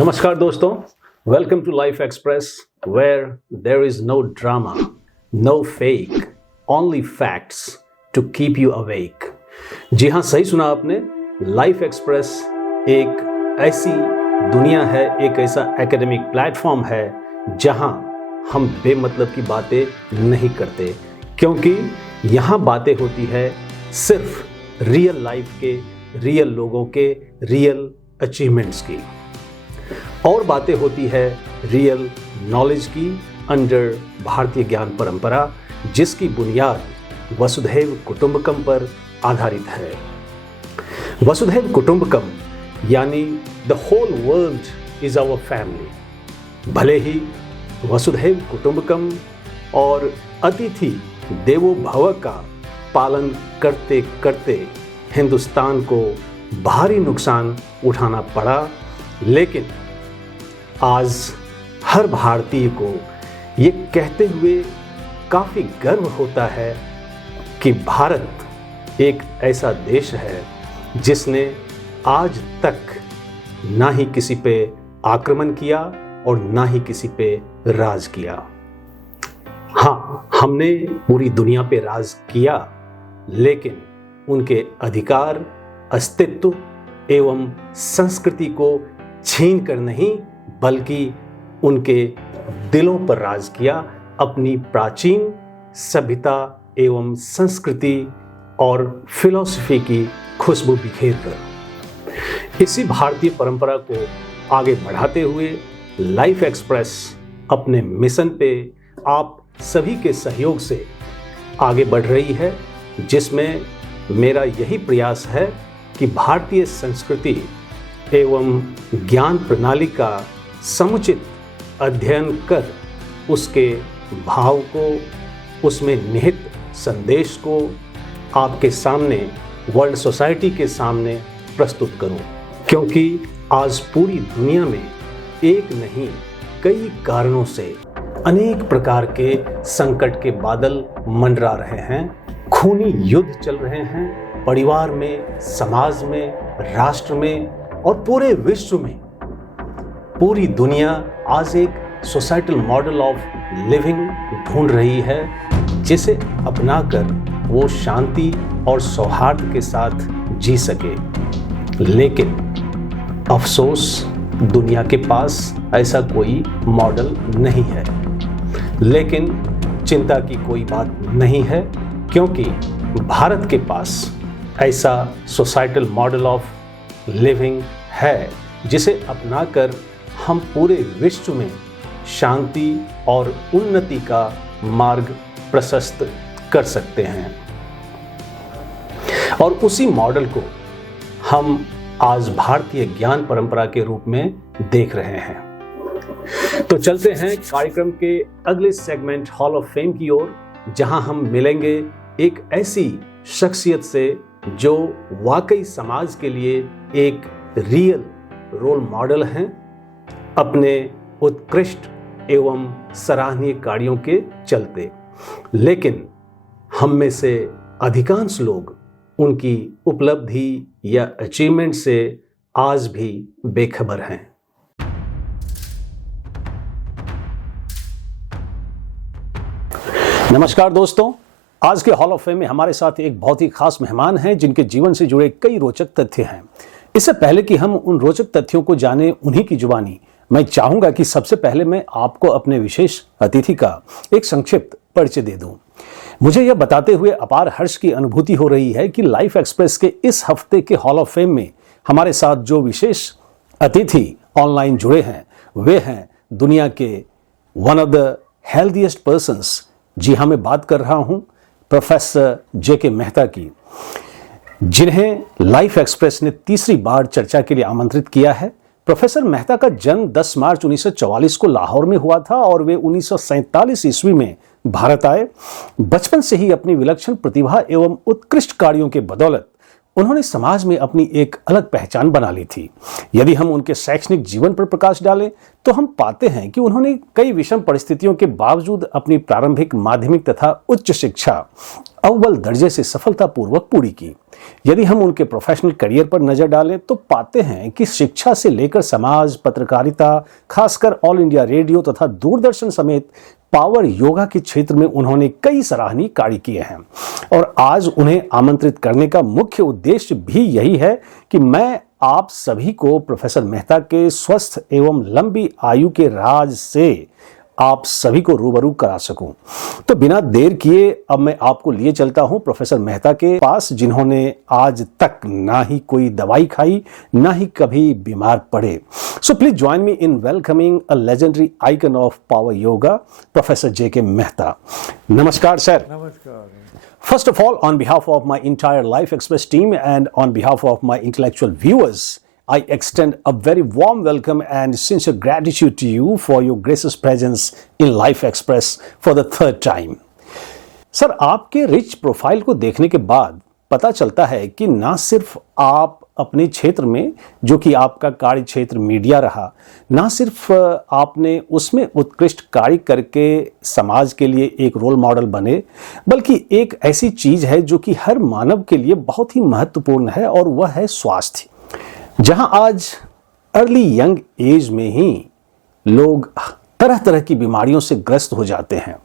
नमस्कार दोस्तों, welcome to life express where there is no drama, no fake, only facts to keep you awake. जी हाँ, सही सुना आपने। लाइफ एक्सप्रेस एक ऐसी दुनिया है, एक ऐसा एकेडमिक प्लेटफॉर्म है जहाँ हम बेमतलब की बातें नहीं करते, क्योंकि यहाँ बातें होती है सिर्फ रियल लाइफ के, रियल लोगों के, रियल अचीवमेंट्स की, और बातें होती है रियल नॉलेज की अंडर भारतीय ज्ञान परंपरा, जिसकी बुनियाद वसुधैव कुटुंबकम पर आधारित है। वसुधैव कुटुंबकम यानी the whole world is our family. भले ही वसुधैव कुटुंबकम और अतिथि देवो भव का पालन करते करते हिंदुस्तान को भारी नुकसान उठाना पड़ा, लेकिन आज हर भारतीय को ये कहते हुए काफ़ी गर्व होता है कि भारत एक ऐसा देश है जिसने आज तक ना ही किसी पे आक्रमण किया और ना ही किसी पे राज किया। हाँ, हमने पूरी दुनिया पे राज किया, लेकिन उनके अधिकार, अस्तित्व एवं संस्कृति को छीन कर नहीं, बल्कि उनके दिलों पर राज किया, अपनी प्राचीन सभ्यता एवं संस्कृति और फिलॉसफी की खुशबू बिखेर कर। इसी भारतीय परंपरा को आगे बढ़ाते हुए लाइफ एक्सप्रेस अपने मिशन पे आप सभी के सहयोग से आगे बढ़ रही है, जिसमें मेरा यही प्रयास है कि भारतीय संस्कृति एवं ज्ञान प्रणाली का समुचित अध्ययन कर उसके भाव को, उसमें निहित संदेश को आपके सामने, वर्ल्ड सोसाइटी के सामने प्रस्तुत करूं, क्योंकि आज पूरी दुनिया में एक नहीं कई कारणों से अनेक प्रकार के संकट के बादल मंडरा रहे हैं। खूनी युद्ध चल रहे हैं परिवार में, समाज में, राष्ट्र में और पूरे विश्व में। पूरी दुनिया आज एक सोसाइटल मॉडल ऑफ लिविंग ढूंढ रही है, जिसे अपनाकर वो शांति और सौहार्द के साथ जी सके। लेकिन अफसोस, दुनिया के पास ऐसा कोई मॉडल नहीं है। लेकिन चिंता की कोई बात नहीं है, क्योंकि भारत के पास ऐसा सोसाइटल मॉडल ऑफ लिविंग है जिसे अपनाकर हम पूरे विश्व में शांति और उन्नति का मार्ग प्रशस्त कर सकते हैं। और उसी मॉडल को हम आज भारतीय ज्ञान परंपरा के रूप में देख रहे हैं। तो चलते हैं कार्यक्रम के अगले सेगमेंट हॉल ऑफ फेम की ओर, जहां हम मिलेंगे एक ऐसी शख्सियत से जो वाकई समाज के लिए एक रियल रोल मॉडल हैं, अपने उत्कृष्ट एवं सराहनीय कार्यों के चलते। लेकिन हम में से अधिकांश लोग उनकी उपलब्धि या अचीवमेंट से आज भी बेखबर हैं। नमस्कार दोस्तों, आज के हॉल ऑफ फेम में हमारे साथ एक बहुत ही खास मेहमान हैं, जिनके जीवन से जुड़े कई रोचक तथ्य हैं। इससे पहले कि हम उन रोचक तथ्यों को जाने उन्हीं की जुबानी, मैं चाहूंगा कि सबसे पहले मैं आपको अपने विशेष अतिथि का एक संक्षिप्त परिचय दे दूं। मुझे यह बताते हुए अपार हर्ष की अनुभूति हो रही है कि लाइफ एक्सप्रेस के इस हफ्ते के हॉल ऑफ फेम में हमारे साथ जो विशेष अतिथि ऑनलाइन जुड़े हैं, वे हैं दुनिया के one of the healthiest persons. जी हाँ, मैं बात कर रहा हूं प्रोफेसर जे.के. मेहता की, जिन्हें लाइफ एक्सप्रेस ने तीसरी बार चर्चा के लिए आमंत्रित किया है। प्रोफेसर मेहता का जन्म 10 मार्च 1944 को लाहौर में हुआ था और वे 1947 ईस्वी में भारत आए। बचपन से ही अपनी विलक्षण प्रतिभा एवं उत्कृष्ट कार्यों के बदौलत उन्होंने समाज में अपनी एक अलग पहचान बना ली थी। यदि हम उनके शैक्षणिक जीवन पर प्रकाश डालें तो हम पाते हैं कि उन्होंने कई विषम परिस्थितियों के बावजूद अपनी प्रारंभिक माध्यमिक तथा उच्च शिक्षा अव्वल दर्जे से सफलतापूर्वक पूरी की। यदि हम उनके प्रोफेशनल करियर पर नजर डालें तो पाते हैं कि शिक्षा से लेकर समाज, पत्रकारिता, खासकर ऑल इंडिया रेडियो तथा दूरदर्शन समेत पावर योगा के क्षेत्र में उन्होंने कई सराहनीय कार्य किए हैं। और आज उन्हें आमंत्रित करने का मुख्य उद्देश्य भी यही है कि मैं आप सभी को प्रोफेसर मेहता के स्वस्थ एवं लंबी आयु के राज से आप सभी को रूबरू करा सकूं। तो बिना देर किए अब मैं आपको लिए चलता हूं प्रोफेसर मेहता के पास, जिन्होंने आज तक ना ही कोई दवाई खाई, ना ही कभी बीमार पड़े। So please join me in welcoming a legendary icon of power yoga, professor JK Mehta. नमस्कार सर। नमस्कार। First of all, on behalf of my entire Life Express team and on behalf of my intellectual viewers, I extend a very warm welcome and sincere gratitude to you for your gracious presence in Life Express for the third time. Sir, आपके rich profile को देखने के बाद पता चलता है कि ना सिर्फ आप अपने क्षेत्र में, जो कि आपका कार्य क्षेत्र मीडिया रहा, ना सिर्फ आपने उसमें उत्कृष्ट कार्य करके समाज के लिए एक रोल मॉडल बने, बल्कि एक ऐसी चीज है जो कि हर मानव के लिए बहुत ही महत्वपूर्ण है, और वह है स्वास्थ्य। जहां आज अर्ली यंग एज में ही लोग तरह तरह की बीमारियों से ग्रस्त हो जाते हैं,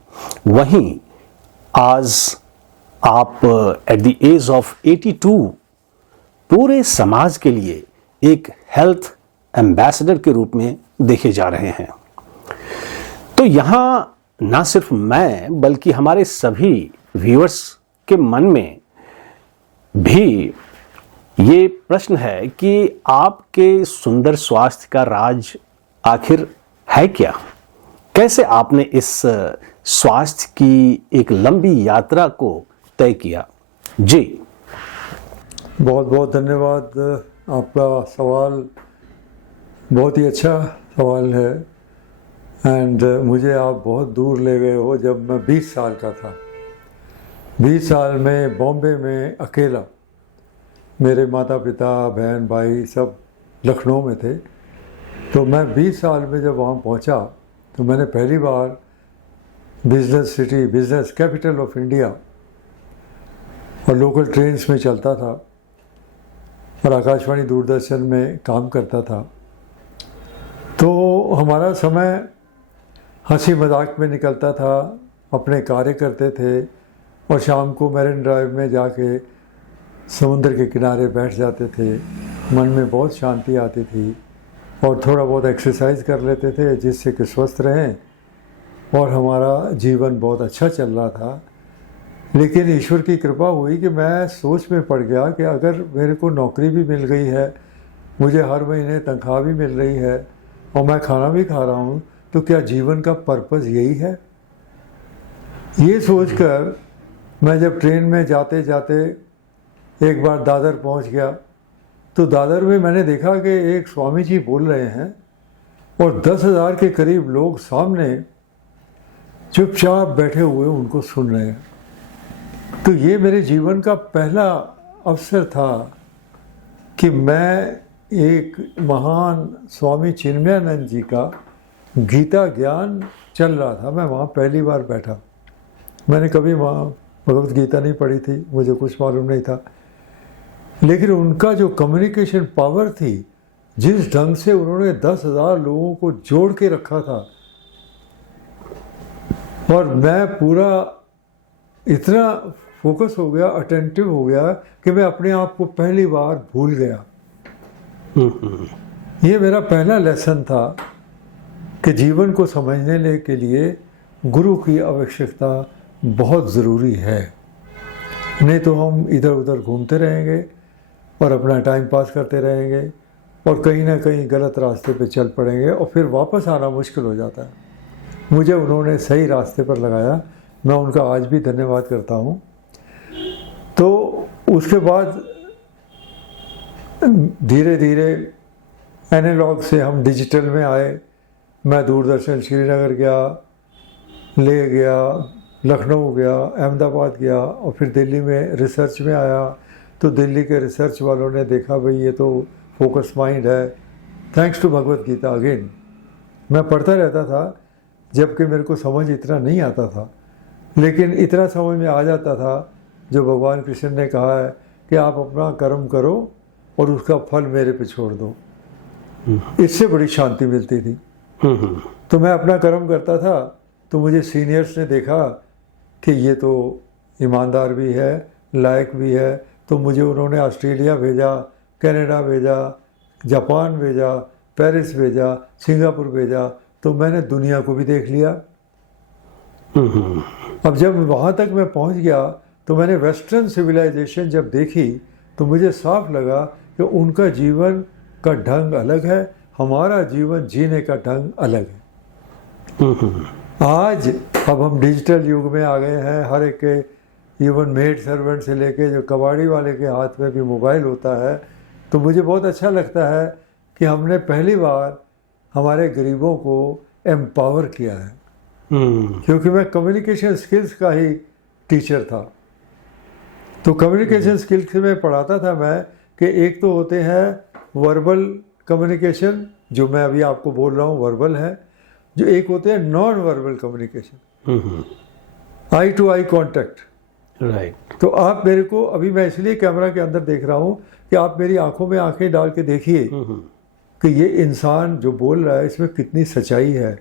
वहीं आज आप एट द एज ऑफ 82 पूरे समाज के लिए एक हेल्थ एम्बेसडर के रूप में देखे जा रहे हैं। तो यहां ना सिर्फ मैं बल्कि हमारे सभी व्यूअर्स के मन में भी ये प्रश्न है कि आपके सुंदर स्वास्थ्य का राज आखिर है क्या? कैसे आपने इस स्वास्थ्य की एक लंबी यात्रा को तय किया? जी बहुत बहुत धन्यवाद। आपका सवाल बहुत ही अच्छा सवाल है एंड मुझे आप बहुत दूर ले गए हो। जब मैं 20 साल का था, 20 साल में बॉम्बे में अकेला, मेरे माता पिता, बहन भाई सब लखनऊ में थे। तो मैं 20 साल में जब वहाँ पहुँचा तो मैंने पहली बार business city, business capital of India और लोकल ट्रेन्स में चलता था और आकाशवाणी दूरदर्शन में काम करता था। तो हमारा समय हंसी मजाक में निकलता था, अपने कार्य करते थे और शाम को मैरिन ड्राइव में जाके समुद्र के किनारे बैठ जाते थे। मन में बहुत शांति आती थी और थोड़ा बहुत एक्सरसाइज कर लेते थे जिससे कि स्वस्थ रहें, और हमारा जीवन बहुत अच्छा चल रहा था। लेकिन ईश्वर की कृपा हुई कि मैं सोच में पड़ गया कि अगर मेरे को नौकरी भी मिल गई है, मुझे हर महीने तनख्वाह भी मिल रही है और मैं खाना भी खा रहा हूँ, तो क्या जीवन का पर्पस यही है? ये सोचकर मैं जब ट्रेन में जाते जाते एक बार दादर पहुँच गया, तो दादर में मैंने देखा कि एक स्वामी जी बोल रहे हैं और 10,000 के करीब लोग सामने चुपचाप बैठे हुए उनको सुन रहे हैं। तो ये मेरे जीवन का पहला अवसर था कि मैं एक महान स्वामी चिन्मयानंद जी का गीता ज्ञान चल रहा था, मैं वहाँ पहली बार बैठा। मैंने कभी वहाँ भगवत गीता नहीं पढ़ी थी, मुझे कुछ मालूम नहीं था, लेकिन उनका जो कम्युनिकेशन पावर थी, जिस ढंग से उन्होंने 10,000 लोगों को जोड़ के रखा था, और मैं पूरा इतना फोकस हो गया, अटेंटिव हो गया कि मैं अपने आप को पहली बार भूल गया। ये मेरा पहला लेसन था कि जीवन को समझने के लिए गुरु की आवश्यकता बहुत ज़रूरी है, नहीं तो हम इधर उधर घूमते रहेंगे और अपना टाइम पास करते रहेंगे और कहीं ना कहीं गलत रास्ते पे चल पड़ेंगे और फिर वापस आना मुश्किल हो जाता है। मुझे उन्होंने सही रास्ते पर लगाया, मैं उनका आज भी धन्यवाद करता हूँ। तो उसके बाद धीरे धीरे एनालॉग से हम डिजिटल में आए। मैं दूरदर्शन श्रीनगर गया, ले गया, लखनऊ गया, अहमदाबाद गया और फिर दिल्ली में रिसर्च में आया, तो दिल्ली के रिसर्च वालों ने देखा भाई ये तो फोकस माइंड है, thanks to Bhagavad Gita again मैं पढ़ता रहता था, जबकि मेरे को समझ इतना नहीं आता था, लेकिन इतना समझ में आ जाता था जो भगवान कृष्ण ने कहा है कि आप अपना कर्म करो और उसका फल मेरे पे छोड़ दो। इससे बड़ी शांति मिलती थी। तो मैं अपना कर्म करता था, तो मुझे सीनियर्स ने देखा कि ये तो ईमानदार भी है, लायक भी है, तो मुझे उन्होंने ऑस्ट्रेलिया भेजा, कनाडा भेजा, जापान भेजा, पेरिस भेजा, सिंगापुर भेजा, तो मैंने दुनिया को भी देख लिया। अब जब वहाँ तक मैं पहुँच गया तो मैंने वेस्टर्न सिविलाइजेशन जब देखी तो मुझे साफ लगा कि उनका जीवन का ढंग अलग है, हमारा जीवन जीने का ढंग अलग है। आज अब हम डिजिटल युग में आ गए हैं, हर एक के इवन मेड सर्वेंट से लेके जो कबाड़ी वाले के हाथ में भी मोबाइल होता है। तो मुझे बहुत अच्छा लगता है कि हमने पहली बार हमारे गरीबों को एम्पावर किया है, क्योंकि मैं कम्युनिकेशन स्किल्स का ही टीचर था। तो कम्युनिकेशन स्किल्स में पढ़ाता था मैं कि एक तो होते हैं वर्बल कम्युनिकेशन, जो मैं अभी आपको बोल रहा हूँ वर्बल है, जो एक होते हैं non verbal communication, eye to eye contact. Right. तो आप मेरे को अभी मैं इसलिए कैमरा के अंदर देख रहा हूँ कि आप मेरी आंखों में आंखें डाल के देखिए कि ये इंसान जो बोल रहा है इसमें कितनी सच्चाई है,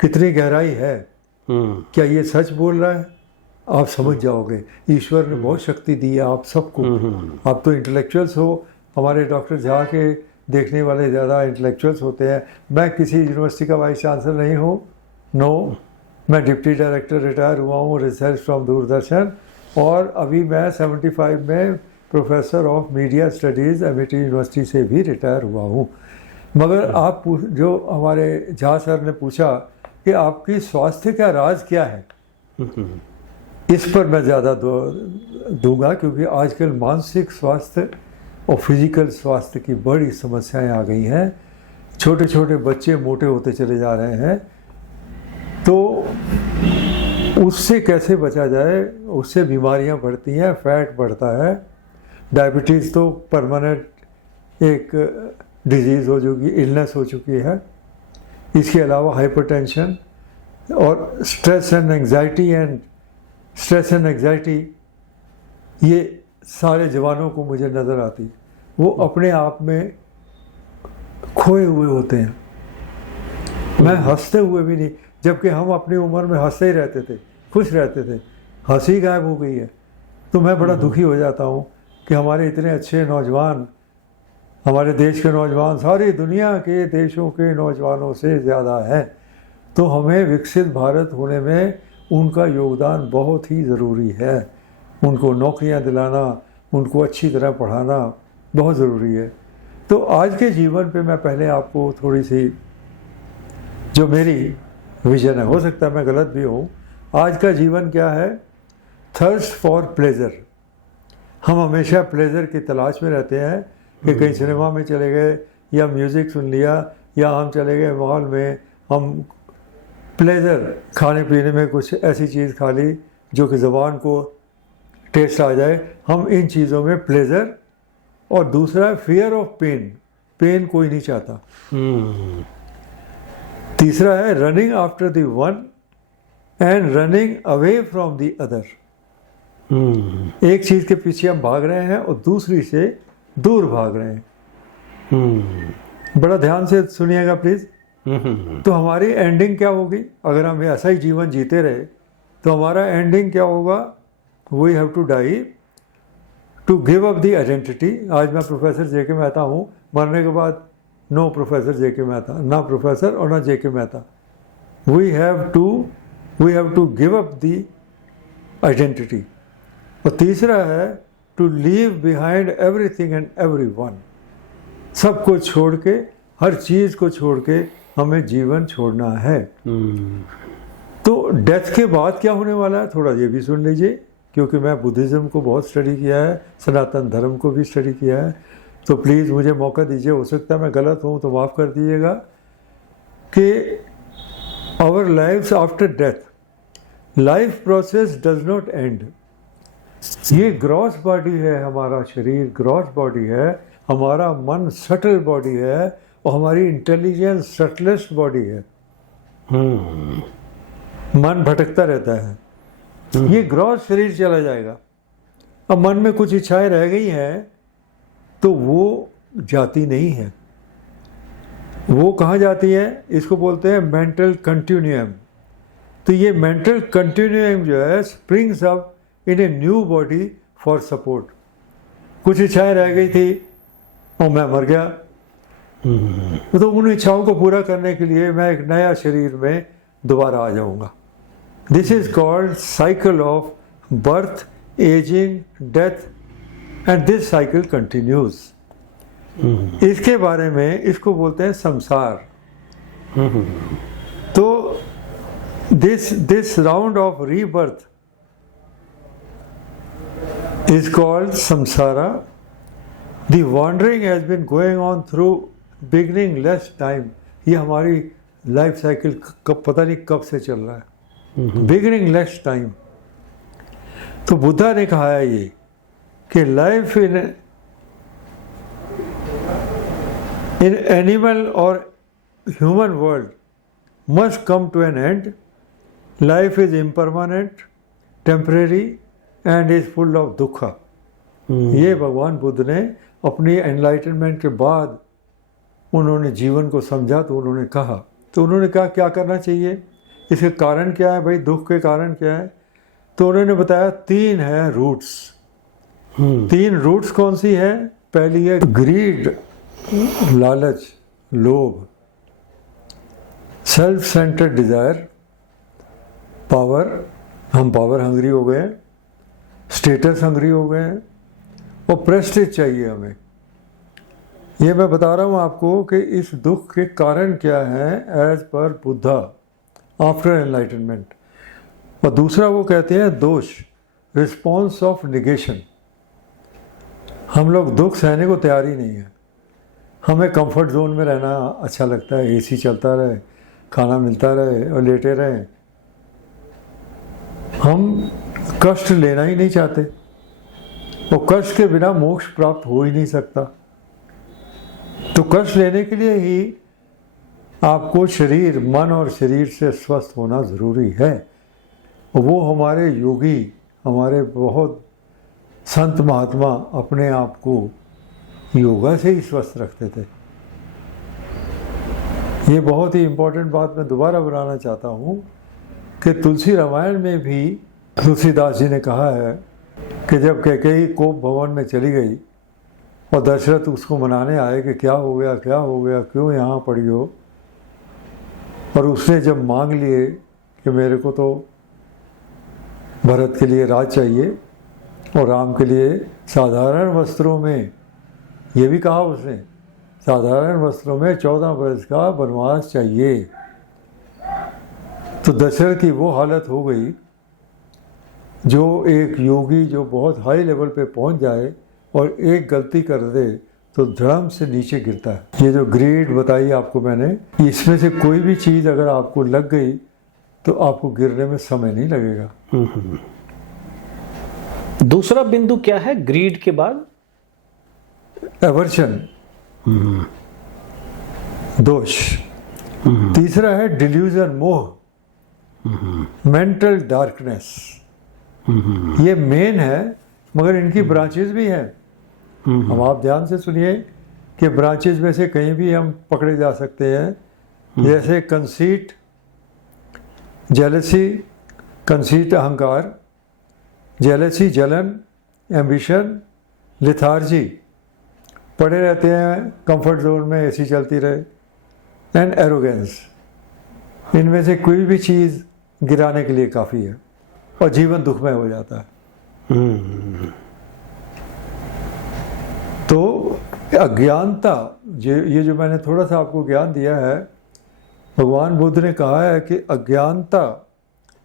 कितनी गहराई है। क्या ये सच बोल रहा है? आप समझ जाओगे। ईश्वर ने बहुत शक्ति दी है आप सबको। आप तो इंटेलेक्चुअल्स हो, हमारे डॉक्टर झा के देखने वाले ज़्यादा इंटेलेक्चुअल्स होते हैं। मैं किसी यूनिवर्सिटी का वाइस चांसलर नहीं हूँ, नो, मैं डिप्टी डायरेक्टर रिटायर हुआ हूँ रिसर्च फ्रॉम दूरदर्शन, और अभी मैं 75 में professor of media studies Amity university से भी रिटायर हुआ हूँ। मगर आप जो हमारे झा सर ने पूछा कि आपकी स्वास्थ्य का राज क्या है, इस पर मैं ज़्यादा दूंगा, क्योंकि आजकल मानसिक स्वास्थ्य और फिजिकल स्वास्थ्य की बड़ी समस्याएं आ गई हैं। छोटे छोटे बच्चे मोटे होते चले जा रहे हैं, तो उससे कैसे बचा जाए? उससे बीमारियां बढ़ती हैं, फैट बढ़ता है, डायबिटीज़ तो परमानेंट एक डिजीज़ हो चुकी, इलनेस हो चुकी है। इसके अलावा हाइपरटेंशन और स्ट्रेस एंड एंग्जाइटी, ये सारे जवानों को मुझे नज़र आती, वो अपने आप में खोए हुए होते हैं। मैं हंसते हुए भी नहीं, जबकि हम अपनी उम्र में हंसते ही रहते थे, खुश रहते थे, हंसी गायब हो गई है। तो मैं बड़ा दुखी हो जाता हूँ कि हमारे इतने अच्छे नौजवान, हमारे देश के नौजवान सारी दुनिया के देशों के नौजवानों से ज़्यादा हैं। तो हमें विकसित भारत होने में उनका योगदान बहुत ही ज़रूरी है। उनको नौकरियां दिलाना, उनको अच्छी तरह पढ़ाना बहुत ज़रूरी है। तो आज के जीवन पे मैं पहले आपको थोड़ी सी जो मेरी विजन है, हो सकता है मैं गलत भी हूँ, आज का जीवन क्या है? Thirst for pleasure. हम हमेशा प्लेजर की तलाश में रहते हैं कि कहीं सिनेमा में चले गए या म्यूज़िक सुन लिया या हम चले गए मॉल में, हम प्लेजर खाने पीने में कुछ ऐसी चीज़ खा ली जो कि ज़बान को टेस्ट आ जाए, हम इन चीज़ों में प्लेजर। और दूसरा है फियर ऑफ पेन, पेन कोई नहीं चाहता। तीसरा है running after the one and running away from the other. एक चीज़ के पीछे हम भाग रहे हैं और दूसरी से दूर भाग रहे हैं। बड़ा ध्यान से सुनिएगा प्लीज। तो हमारी एंडिंग क्या होगी? अगर हम ऐसा ही जीवन जीते रहे तो हमारा एंडिंग क्या होगा? We have to die to give up the identity. आज मैं प्रोफेसर जेके मेहता हूँ, मरने के बाद नो प्रोफेसर जेके मेहता, ना प्रोफेसर और ना J K Mehta. We have to give up the identity. और तीसरा है to leave behind everything and everyone. सब कुछ छोड़ के, हर चीज़ को छोड़ के हमें जीवन छोड़ना है। तो डेथ के बाद क्या होने वाला है, थोड़ा ये भी सुन लीजिए, क्योंकि मैं बुद्धिज़्म को बहुत स्टडी किया है, सनातन धर्म को भी स्टडी किया है। तो प्लीज़ मुझे मौका दीजिए, हो सकता है मैं गलत हूँ तो माफ़ कर दीजिएगा, कि our lives after death, life process does not end. ये ग्रॉस बॉडी है, हमारा शरीर ग्रॉस बॉडी है, हमारा मन सटल बॉडी है और हमारी इंटेलिजेंस सटलेस्ट बॉडी है। मन भटकता रहता है। ये ग्रॉस शरीर चला जाएगा। अब मन में कुछ इच्छाएं रह गई हैं तो वो जाती नहीं है। वो कहाँ जाती है? इसको बोलते हैं मेंटल कंटिन्यूम। तो ये मेंटल कंटिन्यूम जो है springs up in a new body for support. कुछ इच्छाएं रह गई थी और मैं मर गया, तो उन इच्छाओं को पूरा करने के लिए मैं एक नया शरीर में दोबारा आ जाऊंगा। This is called cycle of birth, ageing, death and this cycle continues. इसके बारे में इसको बोलते हैं संसार। तो this round of rebirth is called samsara. The wandering has been going on through beginningless time. ये हमारी लाइफ साइकिल कब पता नहीं कब से चल रहा है, beginningless time। तो बुद्धा ने कहा है ये कि लाइफ इन एनिमल और human world must come to an end. Life is impermanent, temporary and is full of दुखा। ये भगवान बुद्ध ने अपनी एनलाइटनमेंट के बाद उन्होंने जीवन को समझा तो उन्होंने कहा, क्या करना चाहिए, इसके कारण क्या है भाई, दुख के कारण क्या है? तो उन्होंने बताया 3 है रूट्स। 3 रूट्स कौन सी है? पहली है ग्रीड, लालच, लोभ, सेल्फ सेंटर्ड डिजायर, पावर, हम पावर हंग्री हो गए, स्टेटस हंग्री हो गए और प्रेस्टीज चाहिए हमें। ये मैं बता रहा हूँ आपको कि इस दुख के कारण क्या है as per Buddha after enlightenment. और दूसरा वो कहते हैं दोष, रिस्पॉन्स ऑफ निगेशन। हम लोग दुख सहने को तैयार ही नहीं है। हमें कंफर्ट जोन में रहना अच्छा लगता है, एसी चलता रहे, खाना मिलता रहे और लेटे रहे। हम कष्ट लेना ही नहीं चाहते और कष्ट के बिना मोक्ष प्राप्त हो ही नहीं सकता। तो कष्ट लेने के लिए ही आपको शरीर, मन और शरीर से स्वस्थ होना ज़रूरी है। और वो हमारे योगी, हमारे बहुत संत महात्मा अपने आप को योगा से ही स्वस्थ रखते थे। ये बहुत ही इम्पोर्टेंट बात मैं दोबारा बनाना चाहता हूँ कि तुलसी रामायण में भी तुलसीदास जी ने कहा है कि जब कैकेयी कोप भवन में चली गई और दशरथ उसको मनाने आए कि क्या हो गया, क्यों यहाँ पड़ी हो, और उसने जब मांग लिए कि मेरे को तो भरत के लिए राज चाहिए और राम के लिए साधारण वस्त्रों में, ये भी कहा उसने, साधारण वस्त्रों में 14 वर्ष का वनवास चाहिए। तो दशरथ की वो हालत हो गई, जो एक योगी जो बहुत हाई लेवल पे पहुंच जाए और एक गलती कर दे तो धर्म से नीचे गिरता है। ये जो ग्रेड बताई आपको मैंने, इसमें से कोई भी चीज़ अगर आपको लग गई तो आपको गिरने में समय नहीं लगेगा। दूसरा बिंदु क्या है ग्रीड के बाद? एवर्शन, दोष। तीसरा है डिल्यूजन, मोह, मेंटल डार्कनेस। ये मेन है मगर इनकी ब्रांचेस भी हैं। अब आप ध्यान से सुनिए कि ब्रांचेस में से कहीं भी हम पकड़े जा सकते हैं। जैसे कंसीट, जेलसी, कंसीट अहंकार, जेलसी जलन, एम्बिशन, लिथार्जी, पड़े रहते हैं कंफर्ट जोन में, एसी चलती रहे, एंड एरोगेंस। इनमें से कोई भी चीज़ गिराने के लिए काफ़ी है और जीवन दुखमय हो जाता है। तो अज्ञानता, ये जो मैंने थोड़ा सा आपको ज्ञान दिया है, भगवान बुद्ध ने कहा है कि अज्ञानता,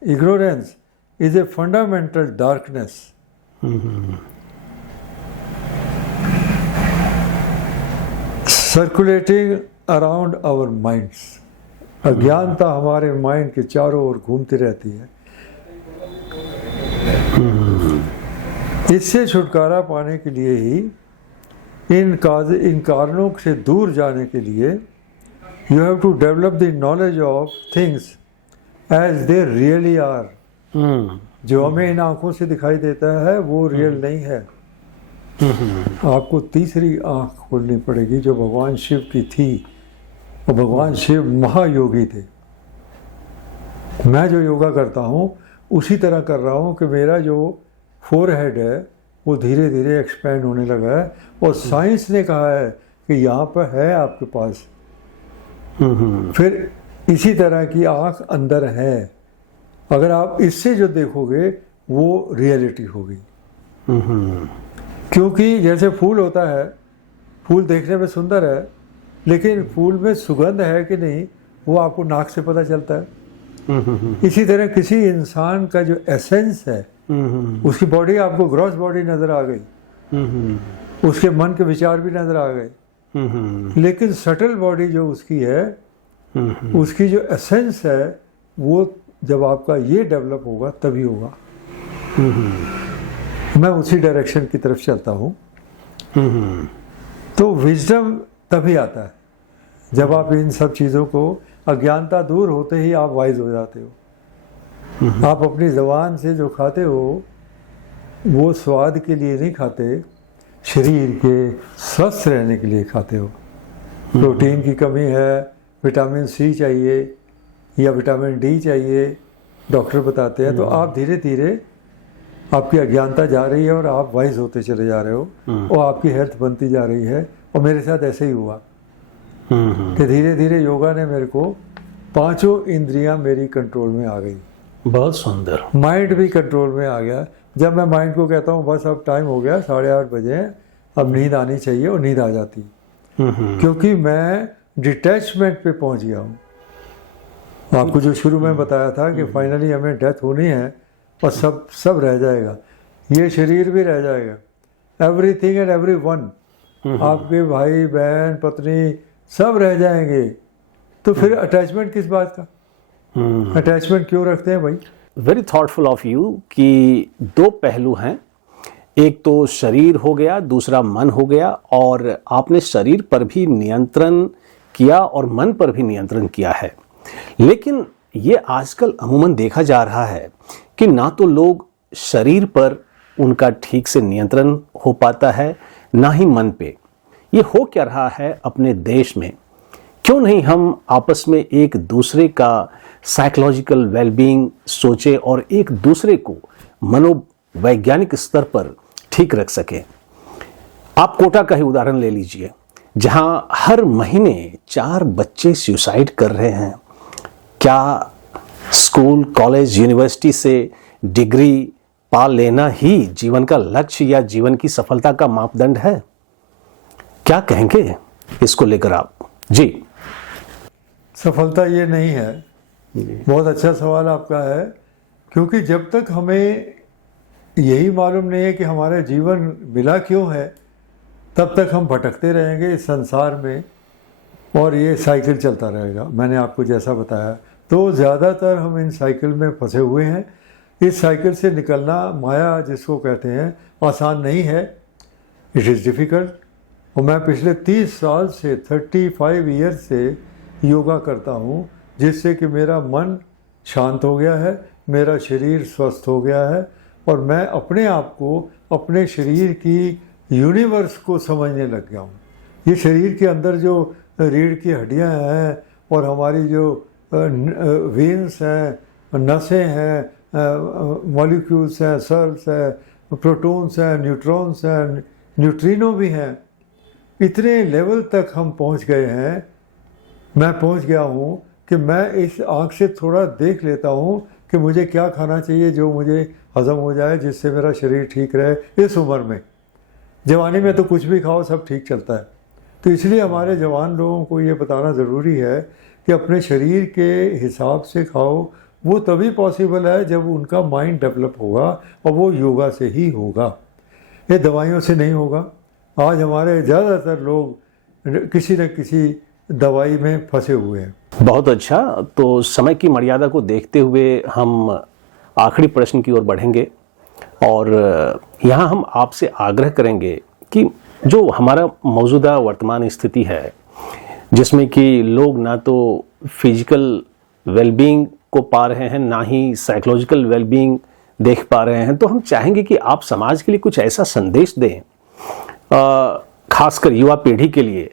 ignorance is a fundamental darkness. Circulating around our minds. अज्ञानता हमारे माइंड के चारों ओर घूमती रहती है। इससे छुटकारा पाने के लिए ही इन कारणों से दूर जाने के लिए you have to develop the knowledge of things as they really are. जो हमें इन आंखों से दिखाई देता है वो रियल नहीं है। आपको तीसरी आंख खोलनी पड़ेगी जो भगवान शिव की थी, और भगवान शिव महायोगी थे। मैं जो योगा करता हूँ उसी तरह कर रहा हूँ कि मेरा जो फोरहेड है वो धीरे धीरे एक्सपैंड होने लगा है, और साइंस ने कहा है कि यहाँ पर है आपके पास। फिर इसी तरह की आंख अंदर है, अगर आप इससे जो देखोगे वो रियलिटी होगी। क्योंकि जैसे फूल होता है, फूल देखने में सुंदर है, लेकिन फूल में सुगंध है कि नहीं वो आपको नाक से पता चलता है। इसी तरह किसी इंसान का जो एसेंस है, उसकी बॉडी आपको ग्रॉस बॉडी नजर आ गई, उसके मन के विचार भी नजर आ गए, लेकिन सटल बॉडी जो उसकी है, उसकी जो एसेंस है, वो जब आपका ये डेवलप होगा तभी होगा। मैं उसी डायरेक्शन की तरफ चलता हूँ। तो विजडम तभी आता है जब आप इन सब चीज़ों को, अज्ञानता दूर होते ही आप वाइज हो जाते हो। आप अपनी ज़बान से जो खाते हो वो स्वाद के लिए नहीं खाते, शरीर के स्वस्थ रहने के लिए खाते हो। प्रोटीन की कमी है, विटामिन सी चाहिए या विटामिन डी चाहिए, डॉक्टर बताते हैं। तो आप धीरे धीरे, आपकी अज्ञानता जा रही है और आप वाइज होते चले जा रहे हो, और आपकी हेल्थ बनती जा रही है। और मेरे साथ ऐसे ही हुआ कि धीरे धीरे योगा ने मेरे को, पांचों इंद्रियां मेरी कंट्रोल में आ गई। बहुत सुंदर। माइंड भी कंट्रोल में आ गया। जब मैं माइंड को कहता हूँ बस अब टाइम हो गया, 8:30 बजे, अब नींद आनी चाहिए, और नींद आ जाती, क्योंकि मैं डिटैचमेंट पे पहुंच गया हूँ। आपको जो शुरू में बताया था कि फाइनली हमें डेथ होनी है और सब रह जाएगा, ये शरीर भी रह जाएगा, एवरीथिंग एंड एवरीवन, आपके भाई बहन पत्नी सब रह जाएंगे। तो फिर अटैचमेंट किस बात का? अटैचमेंट क्यों रखते हैं भाई? वेरी थॉटफुल ऑफ यू कि दो पहलू हैं, एक तो शरीर हो गया, दूसरा मन हो गया, और आपने शरीर पर भी नियंत्रण किया और मन पर भी नियंत्रण किया है। लेकिन ये आजकल अमूमन देखा जा रहा है कि ना तो लोग शरीर पर उनका ठीक से नियंत्रण हो पाता है, ना ही मन पे। ये हो क्या रहा है अपने देश में? क्यों नहीं हम आपस में एक दूसरे का साइकोलॉजिकल वेलबींग सोचे और एक दूसरे को मनोवैज्ञानिक स्तर पर ठीक रख सके? आप कोटा का ही उदाहरण ले लीजिए, जहां हर महीने 4 बच्चे सुसाइड कर रहे हैं। क्या स्कूल, कॉलेज, यूनिवर्सिटी से डिग्री पा लेना ही जीवन का लक्ष्य या जीवन की सफलता का मापदंड है? क्या कहेंगे इसको लेकर आप? जी। सफलता ये नहीं है। बहुत अच्छा सवाल आपका है, क्योंकि जब तक हमें यही मालूम नहीं है कि हमारा जीवन मिला क्यों है, तब तक हम भटकते रहेंगे इस संसार में, और ये साइकिल चलता रहेगा। मैंने आपको जैसा बताया, तो ज़्यादातर हम इन साइकिल में फंसे हुए हैं। इस साइकिल से निकलना, माया जिसको कहते हैं, आसान नहीं है। It is difficult. और मैं पिछले 30 साल से, 35 ईयर से योगा करता हूँ, जिससे कि मेरा मन शांत हो गया है, मेरा शरीर स्वस्थ हो गया है, और मैं अपने आप को, अपने शरीर की यूनिवर्स को समझने लग गया हूँ। ये शरीर के अंदर जो रीढ़ की हड्डियाँ हैं, और हमारी जो वेन्स हैं, नसें हैं, मॉलिक्यूल्स हैं, सेल्स हैं, प्रोटॉन्स हैं, न्यूट्रॉन्स हैं, न्यूट्रिनो भी हैं, इतने लेवल तक हम पहुंच गए हैं। मैं पहुंच गया हूं कि मैं इस आँख से थोड़ा देख लेता हूं कि मुझे क्या खाना चाहिए जो मुझे हजम हो जाए, जिससे मेरा शरीर ठीक रहे इस उम्र में। जवानी में तो कुछ भी खाओ सब ठीक चलता है। तो इसलिए हमारे जवान लोगों को ये बताना ज़रूरी है कि अपने शरीर के हिसाब से खाओ। वो तभी पॉसिबल है जब उनका माइंड डेवलप होगा, और वो योगा से ही होगा, ये दवाइयों से नहीं होगा। आज हमारे ज़्यादातर लोग किसी न किसी दवाई में फंसे हुए हैं। बहुत अच्छा। तो समय की मर्यादा को देखते हुए हम आखिरी प्रश्न की ओर बढ़ेंगे। और यहाँ हम आपसे आग्रह करेंगे कि जो हमारा मौजूदा वर्तमान स्थिति है, जिसमें कि लोग ना तो फिजिकल वेलबींग को पा रहे हैं, ना ही साइकोलॉजिकल वेलबींग देख पा रहे हैं, तो हम चाहेंगे कि आप समाज के लिए कुछ ऐसा संदेश दें, खासकर युवा पीढ़ी के लिए,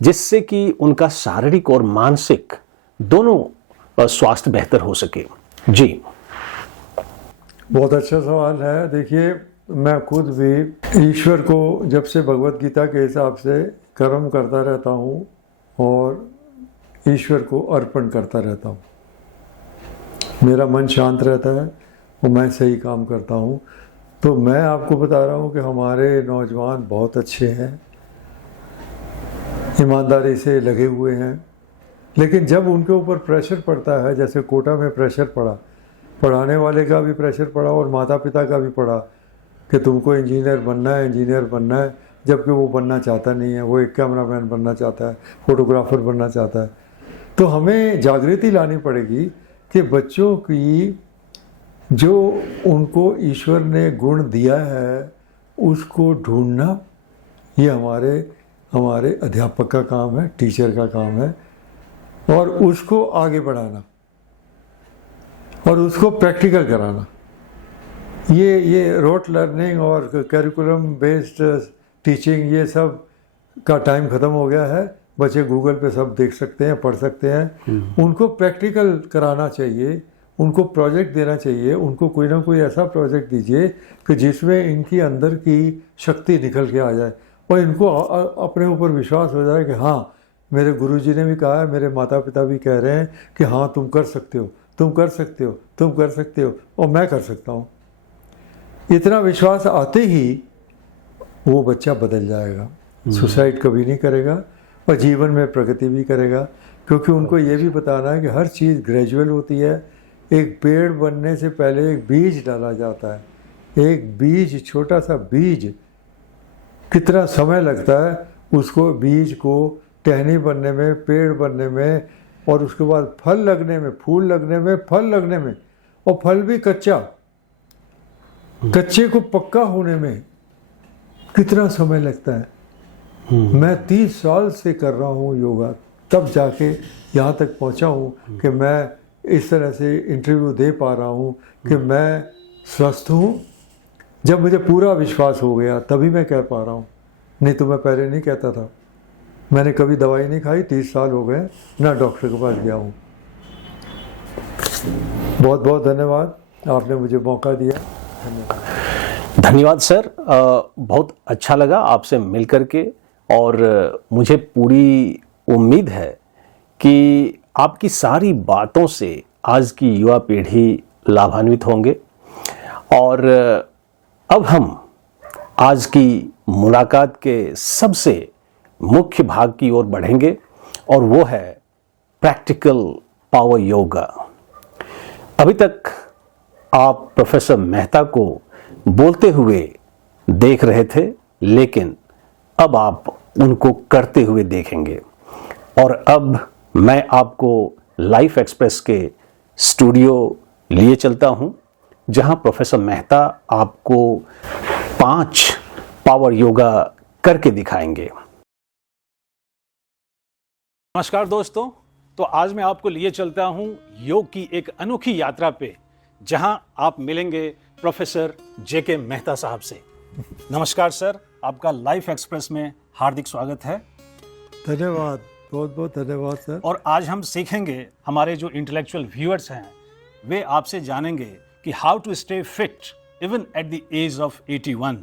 जिससे कि उनका शारीरिक और मानसिक दोनों स्वास्थ्य बेहतर हो सके। जी, बहुत अच्छा सवाल है। देखिए, मैं खुद भी ईश्वर को जब से भगवत गीता के हिसाब से कर्म करता रहता हूँ और ईश्वर को अर्पण करता रहता हूँ। मेरा मन शांत रहता है और मैं सही काम करता हूँ। तो मैं आपको बता रहा हूँ कि हमारे नौजवान बहुत अच्छे हैं, ईमानदारी से लगे हुए हैं, लेकिन जब उनके ऊपर प्रेशर पड़ता है, जैसे कोटा में प्रेशर पड़ा, पढ़ाने वाले का भी प्रेशर पड़ा और माता पिता का भी पड़ा कि तुमको इंजीनियर बनना है, इंजीनियर बनना है, जबकि वो बनना चाहता नहीं है, वो एक कैमरामैन बनना चाहता है, फोटोग्राफर बनना चाहता है। तो हमें जागृति लानी पड़ेगी कि बच्चों की जो उनको ईश्वर ने गुण दिया है उसको ढूंढना, ये हमारे अध्यापक का काम है, टीचर का काम है, और उसको आगे बढ़ाना और उसको प्रैक्टिकल कराना। ये रोट लर्निंग और करिकुलम बेस्ड टीचिंग, ये सब का टाइम ख़त्म हो गया है। बच्चे गूगल पे सब देख सकते हैं, पढ़ सकते हैं। उनको प्रैक्टिकल कराना चाहिए, उनको प्रोजेक्ट देना चाहिए, उनको कोई ना कोई ऐसा प्रोजेक्ट दीजिए कि जिसमें इनकी अंदर की शक्ति निकल के आ जाए और इनको अपने ऊपर विश्वास हो जाए कि हाँ, मेरे गुरुजी ने भी कहा है, मेरे माता पिता भी कह रहे हैं कि हाँ, तुम कर सकते हो, तुम कर सकते हो, तुम कर सकते हो, और मैं कर सकता हूँ। इतना विश्वास आते ही वो बच्चा बदल जाएगा, सुसाइड कभी नहीं करेगा और जीवन में प्रगति भी करेगा, क्योंकि उनको ये भी बताना है कि हर चीज़ ग्रेजुअल होती है। एक पेड़ बनने से पहले एक बीज डाला जाता है। एक बीज, छोटा सा बीज, कितना समय लगता है उसको, बीज को टहनी बनने में, पेड़ बनने में, और उसके बाद फल लगने में, फूल लगने में, फल लगने में, और फल भी कच्चा, कच्चे को पक्का होने में कितना समय लगता है। मैं 30 साल से कर रहा हूँ योगा, तब जाके यहाँ तक पहुँचा हूँ कि मैं इस तरह से इंटरव्यू दे पा रहा हूँ कि मैं स्वस्थ हूँ। जब मुझे पूरा विश्वास हो गया तभी मैं कह पा रहा हूँ, नहीं तो मैं पहले नहीं कहता था। मैंने कभी दवाई नहीं खाई, 30 साल हो गए, ना डॉक्टर के पास गया हूँ। बहुत बहुत धन्यवाद, आपने मुझे मौका दिया। धन्यवाद सर, बहुत अच्छा लगा आपसे मिल करके, और मुझे पूरी उम्मीद है कि आपकी सारी बातों से आज की युवा पीढ़ी लाभान्वित होंगे। और अब हम आज की मुलाकात के सबसे मुख्य भाग की ओर बढ़ेंगे, और वो है प्रैक्टिकल पावर योगा। अभी तक आप प्रोफेसर मेहता को बोलते हुए देख रहे थे, लेकिन अब आप उनको करते हुए देखेंगे। और अब मैं आपको लाइफ एक्सप्रेस के स्टूडियो लिए चलता हूं, जहां प्रोफेसर मेहता आपको 5 पावर योगा करके दिखाएंगे। नमस्कार दोस्तों, तो आज मैं आपको लिए चलता हूं योग की एक अनोखी यात्रा पे, जहां आप मिलेंगे प्रोफेसर जेके मेहता साहब से। नमस्कार सर, आपका लाइफ एक्सप्रेस में हार्दिक स्वागत है। धन्यवाद, बहुत बहुत धन्यवाद सर। और आज हम सीखेंगे, हमारे जो इंटेलेक्चुअल व्यूअर्स हैं वे आपसे जानेंगे कि how to stay fit even at the age of 81,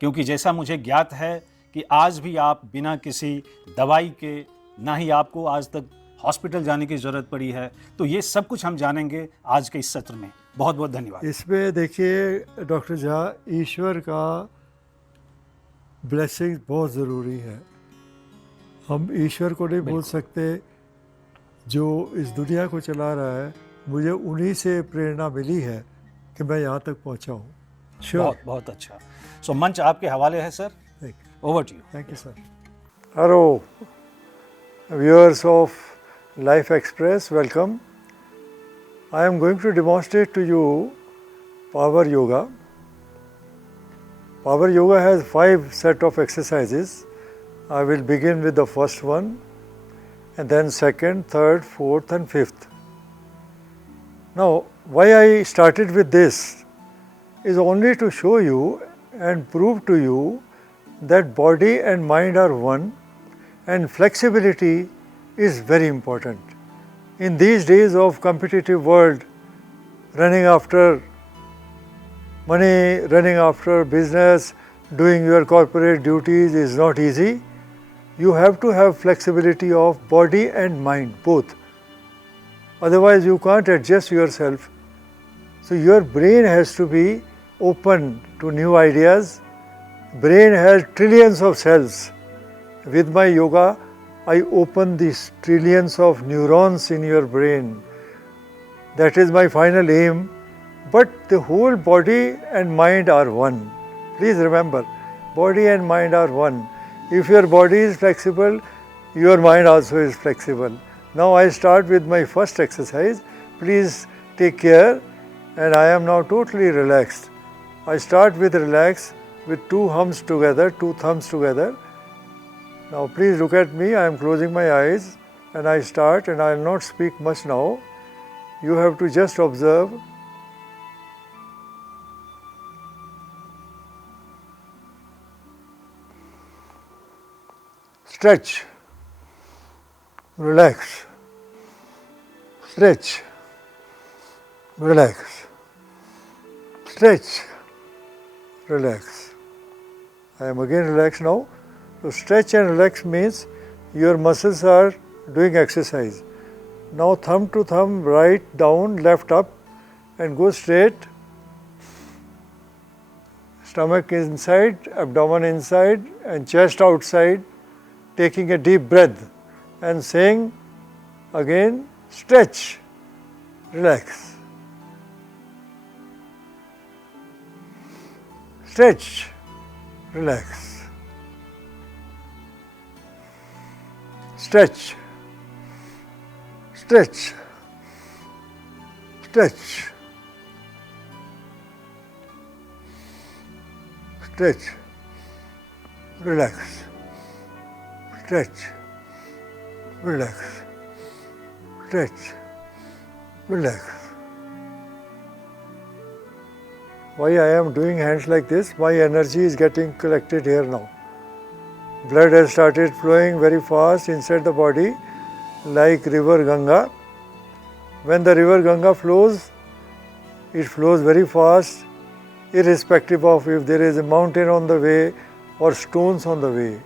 क्योंकि जैसा मुझे ज्ञात है कि आज भी आप बिना किसी दवाई के, ना ही आपको आज तक हॉस्पिटल जाने की ज़रूरत पड़ी है। तो ये सब कुछ हम जानेंगे आज के इस सत्र में। बहुत बहुत धन्यवाद। इसमें देखिए डॉक्टर झा, ईश्वर का ब्लेसिंग बहुत ज़रूरी है। हम ईश्वर को नहीं भूल सकते जो इस दुनिया को चला रहा है। मुझे उन्हीं से प्रेरणा मिली है कि मैं यहाँ तक पहुँचा हूँ। बहुत बहुत अच्छा। सो मंच आपके हवाले है sir, over to you. Thank you sir. Hello viewers of Life Express, welcome. I am going to demonstrate to you power yoga. Power Yoga has 5 set of exercises. I will begin with the first one, and then second, third, fourth and fifth. Now, why I started with this is only to show you and prove to you that body and mind are one, and flexibility is very important. In these days of competitive world, running after money, running after business, doing your corporate duties is not easy. You have to have flexibility of body and mind, both. Otherwise, you can't adjust yourself. So, your brain has to be open to new ideas. Brain has trillions of cells. With my yoga, I open these trillions of neurons in your brain. That is my final aim. But the whole body and mind are one. Please remember, body and mind are one. If your body is flexible, your mind also is flexible. Now I start with my first exercise. Please take care, and I am now totally relaxed. I start with relax with two thumbs together. Now please look at me, I am closing my eyes and I start, and I will not speak much now. You have to just observe. Stretch, relax, stretch, relax, stretch, relax. I am again relaxed now. So stretch and relax means your muscles are doing exercise. Now thumb to thumb, right down, left up, and go straight. Stomach inside, abdomen inside, and chest outside. Taking a deep breath and saying again, stretch, relax. Stretch, relax. Stretch, stretch, stretch, stretch, relax. Stretch, relax, stretch, relax. Why I am doing hands like this? My energy is getting collected here now. Blood has started flowing very fast inside the body like river Ganga. When the river Ganga flows, it flows very fast irrespective of if there is a mountain on the way or stones on the way.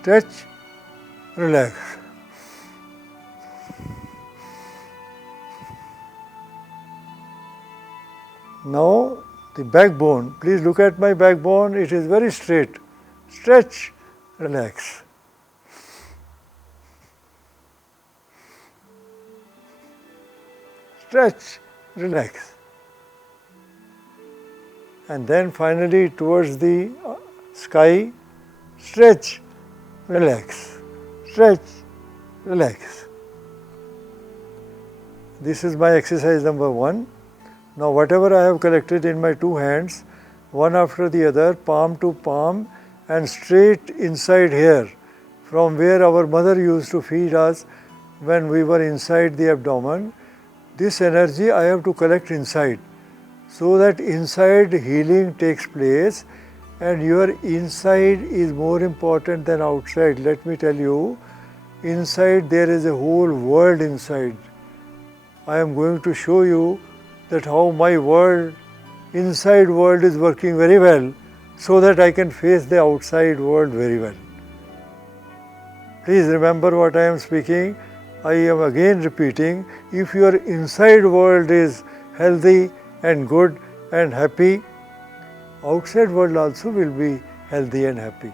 Stretch, relax. Now the backbone, please look at my backbone, it is very straight. Stretch, relax. Stretch, relax. And then finally towards the sky, stretch, relax, stretch, relax. This is my exercise number 1. Now whatever I have collected in my two hands, one after the other, palm to palm and straight inside here, from where our mother used to feed us when we were inside the abdomen, this energy I have to collect inside, so that inside healing takes place. And your inside is more important than outside. Let me tell you, inside there is a whole world inside. I am going to show you that how my world, inside world is working very well, so that I can face the outside world very well. Please remember what I am speaking. I am again repeating, if your inside world is healthy and good and happy, outside world also will be healthy and happy.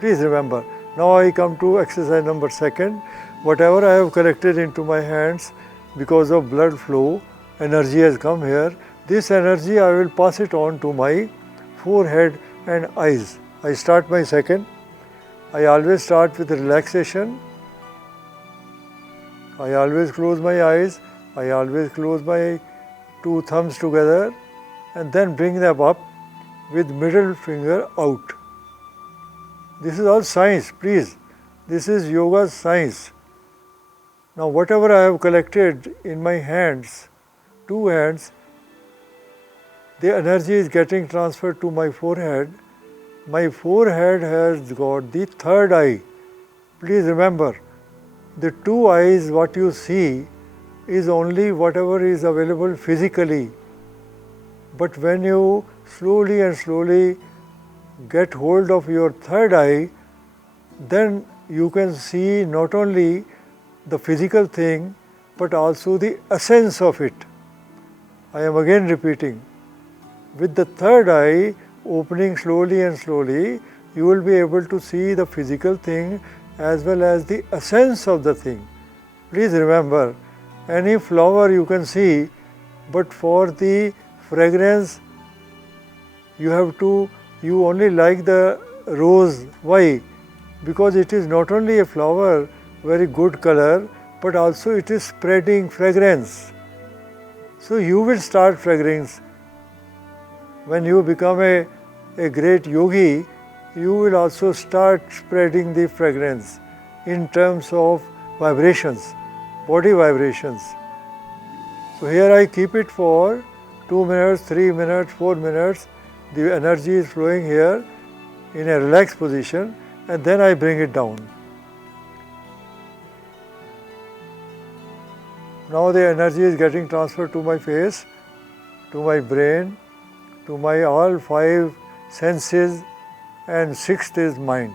Please remember. Now I come to exercise number 2. Whatever I have collected into my hands because of blood flow, energy has come here. This energy I will pass it on to my forehead and eyes. I start my second. I always start with relaxation. I always close my eyes. I always close my two thumbs together and then bring them up with middle finger out. This is all science, please. This is yoga's science. Now whatever I have collected in my hands, two hands, the energy is getting transferred to my forehead. My forehead has got the third eye. Please remember, the two eyes, what you see, is only whatever is available physically. But when you slowly and slowly get hold of your third eye, then you can see not only the physical thing, but also the essence of it. I am again repeating. With the third eye opening slowly and slowly, you will be able to see the physical thing as well as the essence of the thing. Please remember, any flower you can see, but for the fragrance, you only like the rose. Why? Because it is not only a flower, very good color, but also it is spreading fragrance. So you will start fragrance. When you become a great yogi, you will also start spreading the fragrance in terms of vibrations, body vibrations. So here I keep it for 2 minutes, 3 minutes, 4 minutes. The energy is flowing here in a relaxed position, and then I bring it down. Now the energy is getting transferred to my face, to my brain, to my all 5 senses, and 6th is mind.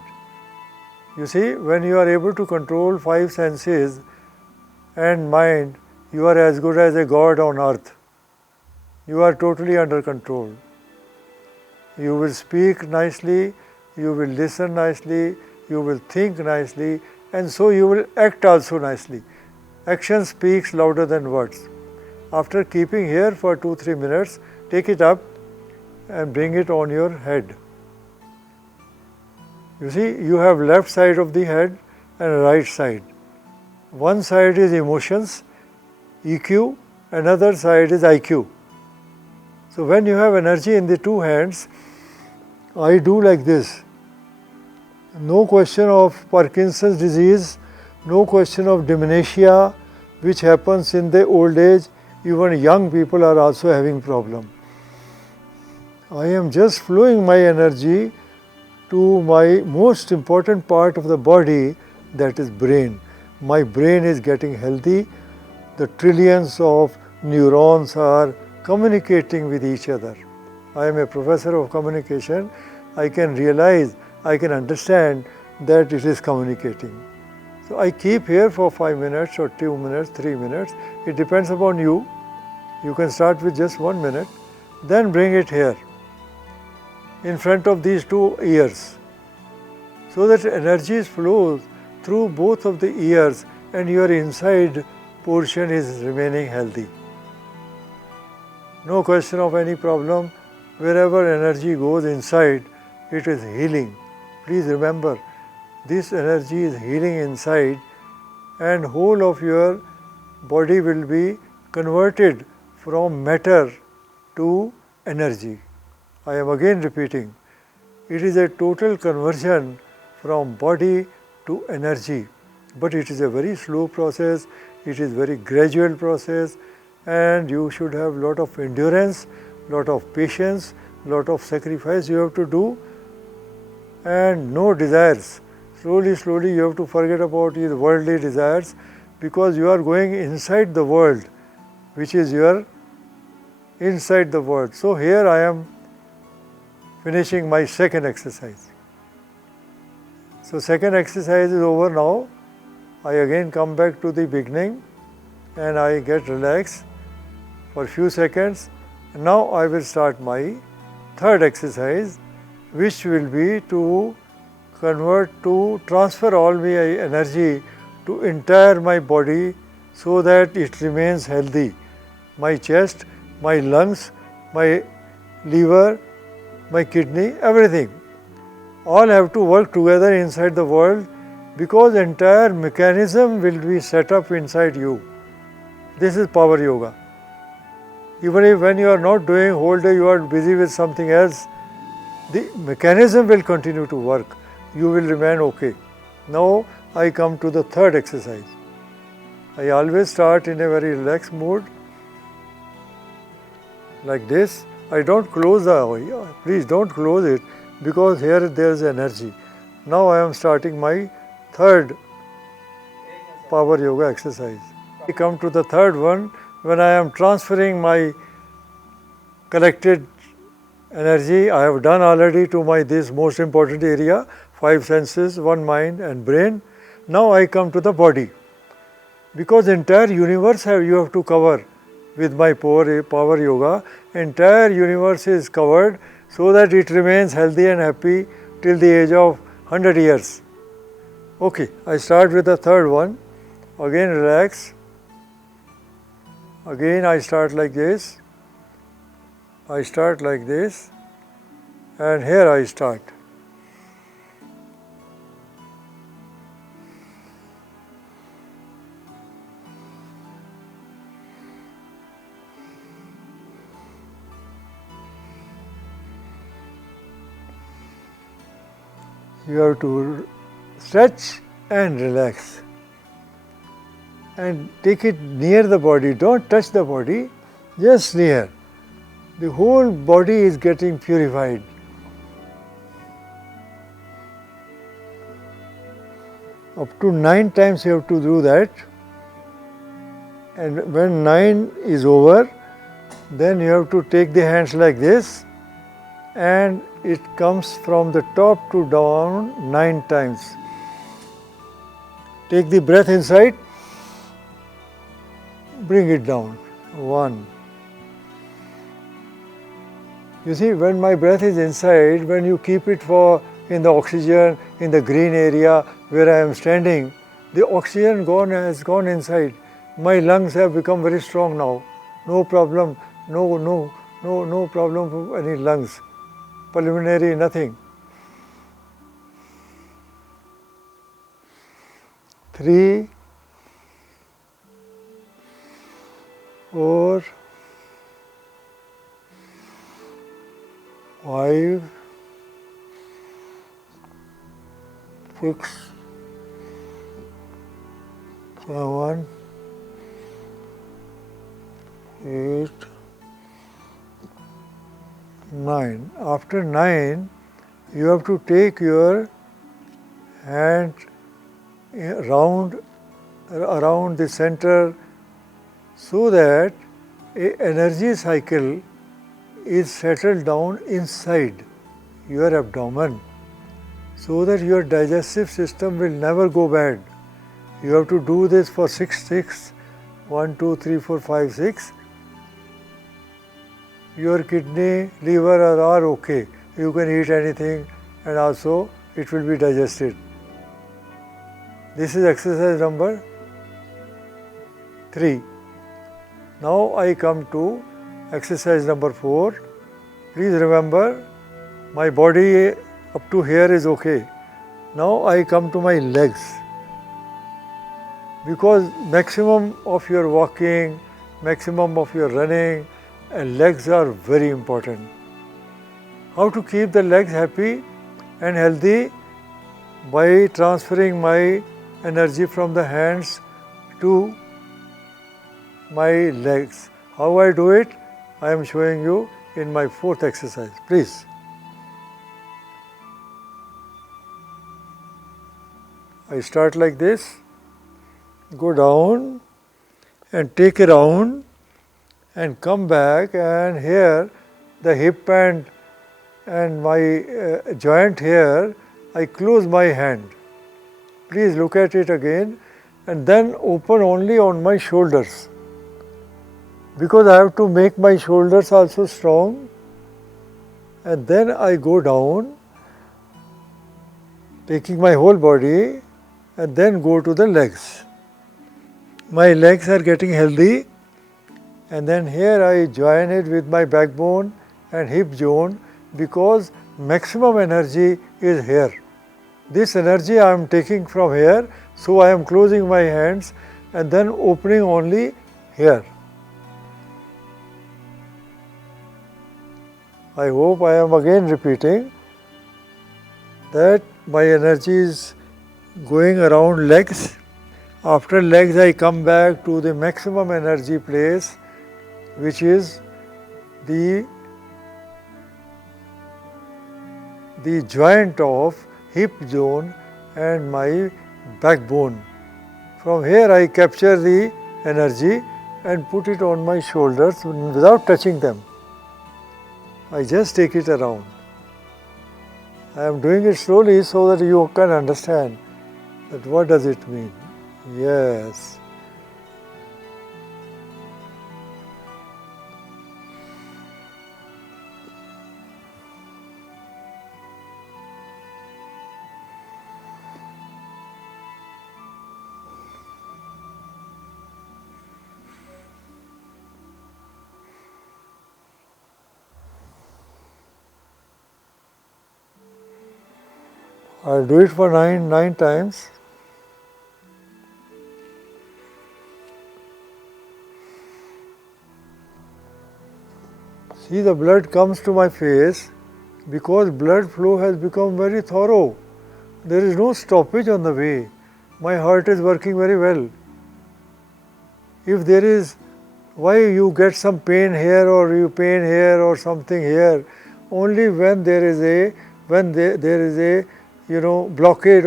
You see, when you are able to control 5 senses and mind, you are as good as a god on earth. You are totally under control. You will speak nicely, you will listen nicely, you will think nicely, and so you will act also nicely. Action speaks louder than words. After keeping here for 2-3 minutes, take it up and bring it on your head. You see, you have left side of the head and right side. One side is emotions, EQ, another side is IQ. So when you have energy in the two hands, I do like this. No question of Parkinson's disease, no question of dementia, which happens in the old age. Even young people are also having problem. I am just flowing my energy to my most important part of the body, that is brain. My brain is getting healthy. The trillions of neurons are communicating with each other. I am a professor of communication. I can realize, I can understand that it is communicating. So I keep here for 5 minutes or 2 minutes, 3 minutes. It depends upon you. You can start with just 1 minute, then bring it here in front of these 2 ears, so that energy flows through both of the ears and your inside portion is remaining healthy. No question of any problem. Wherever energy goes inside, it is healing. Please remember, this energy is healing inside, and whole of your body will be converted from matter to energy. I am again repeating, it is a total conversion from body to energy, but it is a very slow process, it is very gradual process, and you should have lot of endurance, lot of patience, lot of sacrifice you have to do, and no desires. Slowly, slowly you have to forget about your worldly desires, because you are going inside the world, which is your inside the world. So here I am finishing my second exercise. So second exercise is over now. I again come back to the beginning and I get relaxed for a few seconds. Now I will start my third exercise, which will be to transfer all my energy to entire my body so that it remains healthy. My chest, my lungs, my liver, my kidney, everything. All have to work together inside the world, because entire mechanism will be set up inside you. This is power yoga. Even if when you are not doing, whole day you are busy with something else, the mechanism will continue to work. You will remain okay. Now I come to the third exercise. I always start in a very relaxed mood, like this. I don't close the eye. Please don't close it, because here there is energy. Now I am starting my third power yoga exercise. I come to the third one when I am transferring my collected energy I have done already to my this most important area, 5 senses, 1 mind and brain. Now I come to the body. Because entire universe you have to cover with my power yoga. Entire universe is covered so that it remains healthy and happy till the age of 100 years. Okay, I start with the third one. Again relax. Again I start like this. I start like this, and here I start. You have to stretch and relax and take it near the body. Don't touch the body, just near. The whole body is getting purified. Up to 9 times you have to do that. And when 9 is over, then you have to take the hands like this, and it comes from the top to down 9 times. Take the breath inside, bring it down. 1. You see, when my breath is inside, when you keep it in the oxygen, in the green area where I am standing, the oxygen has gone inside. My lungs have become very strong now. No problem, no problem for any lungs. Preliminary, nothing. 3, 4, 5, 6, 7, 8, 9. After 9, you have to take your hand around the center so that an energy cycle is settled down inside your abdomen, so that your digestive system will never go bad. You have to do this for 6. 1, 2, 3, 4, 5, 6. Your kidney, liver are okay. You can eat anything and also it will be digested. This is exercise number 3. Now I come to exercise number 4. Please remember, my body up to here is okay. Now I come to my legs. Because maximum of your walking, maximum of your running, and legs are very important. How to keep the legs happy and healthy? By transferring my energy from the hands to my legs. How I do it? I am showing you in my 4th exercise. Please. I start like this, go down and take a round and come back, and here the hip and my joint here, I close my hand. Please look at it again, and then open only on my shoulders, because I have to make my shoulders also strong, and then I go down taking my whole body and then go to the legs. My legs are getting healthy, and then here I join it with my backbone and hip zone, because maximum energy is here. This energy I am taking from here, so I am closing my hands and then opening only here. I hope I am again repeating that my energy is going around legs. After legs I come back to the maximum energy place, which is the joint of hip zone and my backbone. From here I capture the energy and put it on my shoulders without touching them. I just take it around. I am doing it slowly so that you can understand that what does it mean. Yes. I'll do it for nine times. See, the blood comes to my face because blood flow has become very thorough. There is no stoppage on the way. My heart is working very well. If there is, why you get some pain here or you pain here or something here, only when there is a blockade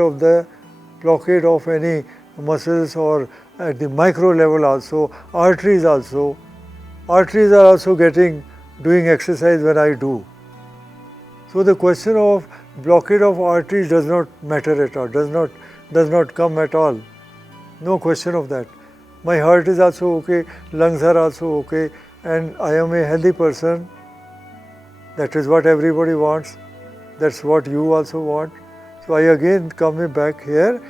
of any muscles, or at the micro level also, arteries are also doing exercise when I do. So the question of blockade of arteries does not matter at all, does not come at all. No question of that. My heart is also okay, lungs are also okay, and I am a healthy person. That is what everybody wants. That's what you also want. So I again come back here.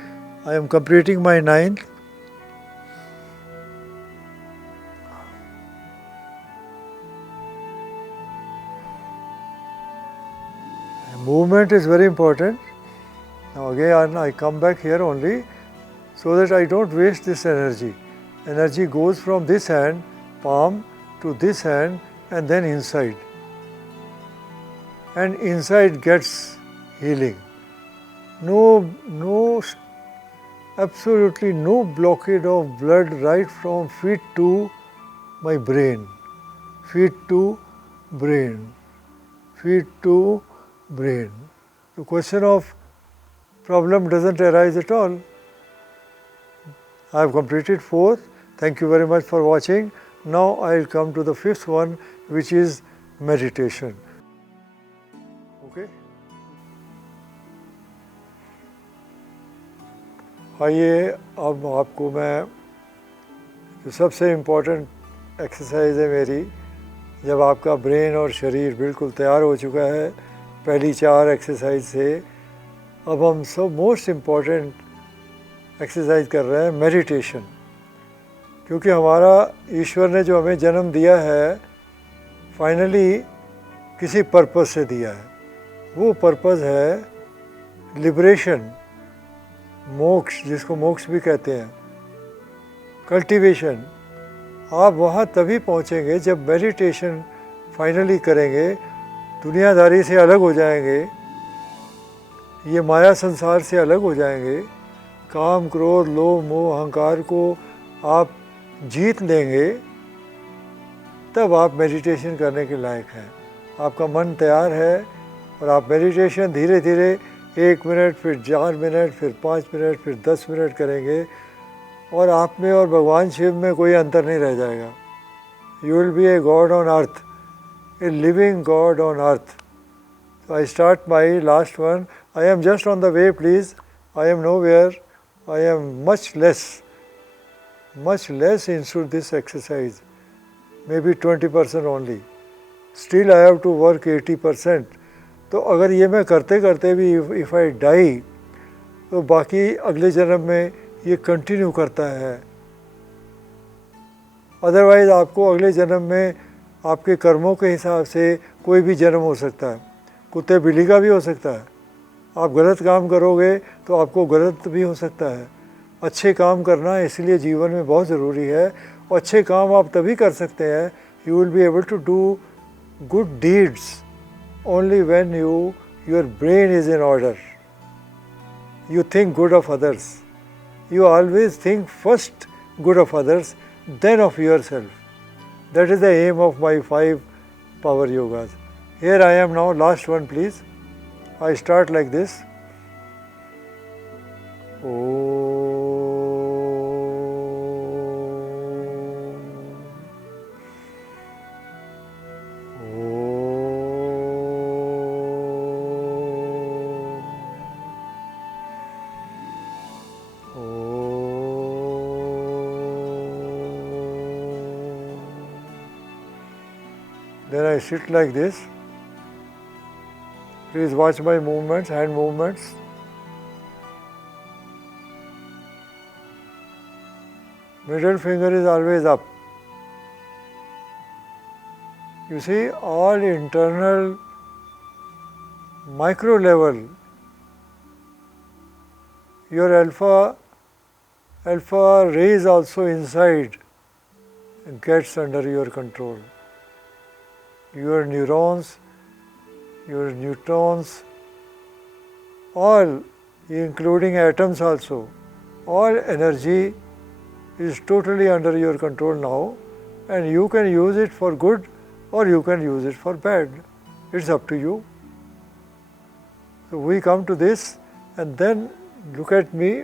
I am completing my 9th. Movement is very important. Now again I come back here only so that I don't waste this energy. Energy goes from this hand, palm, to this hand and then inside. And inside gets healing. Absolutely no blockade of blood right from feet to my brain. Feet to brain. Feet to brain. The question of problem doesn't arise at all. I have completed 4th. Thank you very much for watching. Now I will come to the 5th one, which is meditation. Okay? आइए अब आपको मैं जो सबसे important exercise है मेरी, जब आपका ब्रेन और शरीर बिल्कुल तैयार हो चुका है पहली 4 एक्सरसाइज से, अब हम सब मोस्ट इम्पोर्टेंट एक्सरसाइज कर रहे हैं मेडिटेशन। क्योंकि हमारा ईश्वर ने जो हमें जन्म दिया है फाइनली किसी पर्पस से दिया है। वो पर्पस है लिबरेशन, मोक्ष, जिसको मोक्ष भी कहते हैं, कल्टीवेशन। आप वहाँ तभी पहुँचेंगे जब मेडिटेशन फाइनली करेंगे, दुनियादारी से अलग हो जाएंगे, ये माया संसार से अलग हो जाएंगे, काम क्रोध लोभ मोह अहंकार को आप जीत लेंगे, तब आप मेडिटेशन करने के लायक हैं। आपका मन तैयार है और आप मेडिटेशन धीरे धीरे 1 मिनट, फिर 4 मिनट, फिर 5 मिनट, फिर 10 मिनट करेंगे और आप में और भगवान शिव में कोई अंतर नहीं रह जाएगा। You will B a god on earth, a living God on earth. So I start my last one. I am just on the way, please. I am nowhere. I am much less into this exercise. Maybe 20% only. Still I have to work 80%. तो अगर ये मैं करते करते भी if I die, तो बाकी अगले जन्म में ये कंटिन्यू करता है। अदरवाइज़ आपको अगले जन्म में आपके कर्मों के हिसाब से कोई भी जन्म हो सकता है, कुत्ते बिल्ली का भी हो सकता है। आप गलत काम करोगे तो आपको गलत भी हो सकता है। अच्छे काम करना इसलिए जीवन में बहुत ज़रूरी है, और अच्छे काम आप तभी कर सकते हैं, you will be able to do good deeds only when your brain is in order. You think good of others. You always think first good of others, then of yourself. That is the aim of my 5 power yogas. Here I am now, last one please. I start like this. Then I sit like this. Please watch my movements, hand movements. Middle finger is always up. You see, all internal micro level, your alpha rays also inside gets under your control. Your neurons, your neutrons, all, including atoms also, all energy is totally under your control now, and you can use it for good or you can use it for bad. It's up to you. So we come to this and then look at me.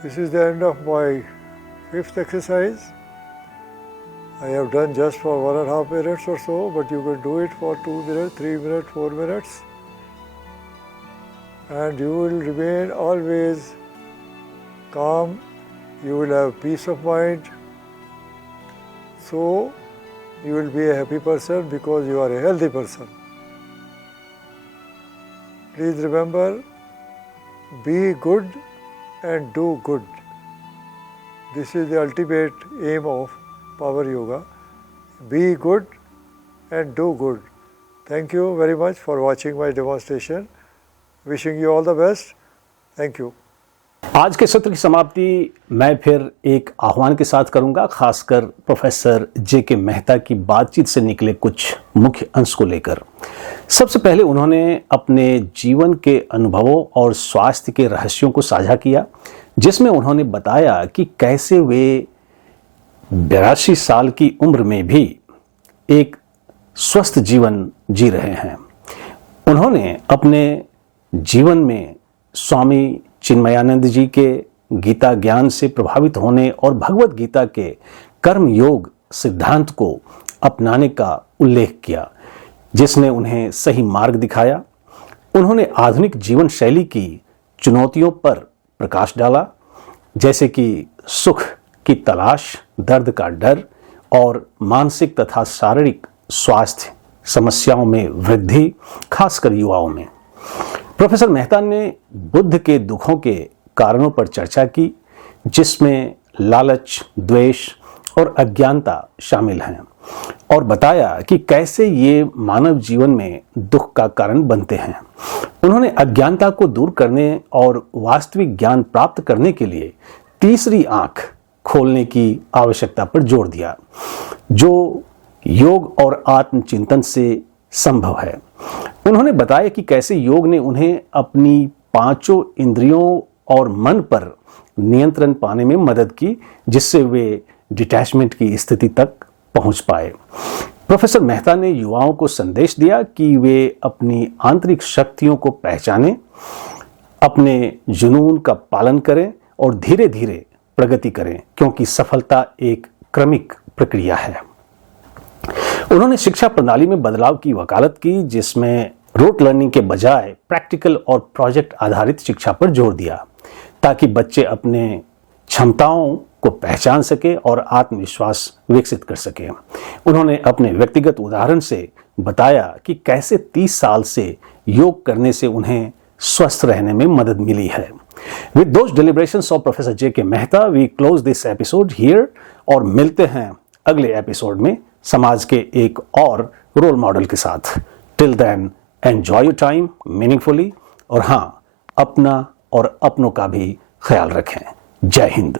This is the end of my 5th exercise. I have done just for 1.5 minutes or so, but you can do it for 2 minutes, 3 minutes, 4 minutes. And you will remain always calm, you will have peace of mind. So, you will be a happy person because you are a healthy person. Please remember, be good and do good. This is the ultimate aim of Power Yoga. Be good and do good. Thank you very much for watching my demonstration. Wishing you all the best. Thank you. आज के सत्र की समाप्ति मैं फिर एक आह्वान के साथ करूंगा, खासकर प्रोफेसर जे के मेहता की बातचीत से निकले कुछ मुख्य अंश को लेकर। सबसे पहले उन्होंने अपने जीवन के अनुभवों और स्वास्थ्य के रहस्यों को साझा किया, जिसमें उन्होंने बताया कि कैसे वे 82 साल की उम्र में भी एक स्वस्थ जीवन जी रहे हैं। उन्होंने अपने जीवन में स्वामी चिन्मयानंद जी के गीता ज्ञान से प्रभावित होने और भगवत गीता के कर्म योग सिद्धांत को अपनाने का उल्लेख किया, जिसने उन्हें सही मार्ग दिखाया। उन्होंने आधुनिक जीवन शैली की चुनौतियों पर प्रकाश डाला, जैसे कि सुख की तलाश, दर्द का डर और मानसिक तथा शारीरिक स्वास्थ्य समस्याओं में वृद्धि, खासकर युवाओं में। प्रोफेसर मेहता ने बुद्ध के दुखों के कारणों पर चर्चा की, जिसमें लालच, द्वेष और अज्ञानता शामिल हैं, और बताया कि कैसे ये मानव जीवन में दुख का कारण बनते हैं। उन्होंने अज्ञानता को दूर करने और वास्तविक ज्ञान प्राप्त करने के लिए तीसरी आंख खोलने की आवश्यकता पर जोर दिया, जो योग और आत्मचिंतन से संभव है। उन्होंने बताया कि कैसे योग ने उन्हें अपनी पांचों इंद्रियों और मन पर नियंत्रण पाने में मदद की, जिससे वे डिटैचमेंट की स्थिति तक पहुंच पाए। प्रोफेसर मेहता ने युवाओं को संदेश दिया कि वे अपनी आंतरिक शक्तियों को पहचानें, अपने जुनून का पालन करें और धीरे धीरे प्रगति करें, क्योंकि सफलता एक क्रमिक प्रक्रिया है। उन्होंने शिक्षा प्रणाली में बदलाव की वकालत की, जिसमें रोट लर्निंग के बजाय प्रैक्टिकल और प्रोजेक्ट आधारित शिक्षा पर जोर दिया, ताकि बच्चे अपने क्षमताओं को पहचान सके और आत्मविश्वास विकसित कर सके। उन्होंने अपने व्यक्तिगत उदाहरण से बताया कि कैसे 30 साल से योग करने से उन्हें स्वस्थ रहने में मदद मिली है। With those deliberations of Professor J.K. Mehta, we close this episode here और मिलते हैं अगले एपिसोड में समाज के एक और रोल मॉडल के साथ। Till then, enjoy your time meaningfully और हाँ, अपना और अपनों का भी ख्याल रखें। जय हिंद।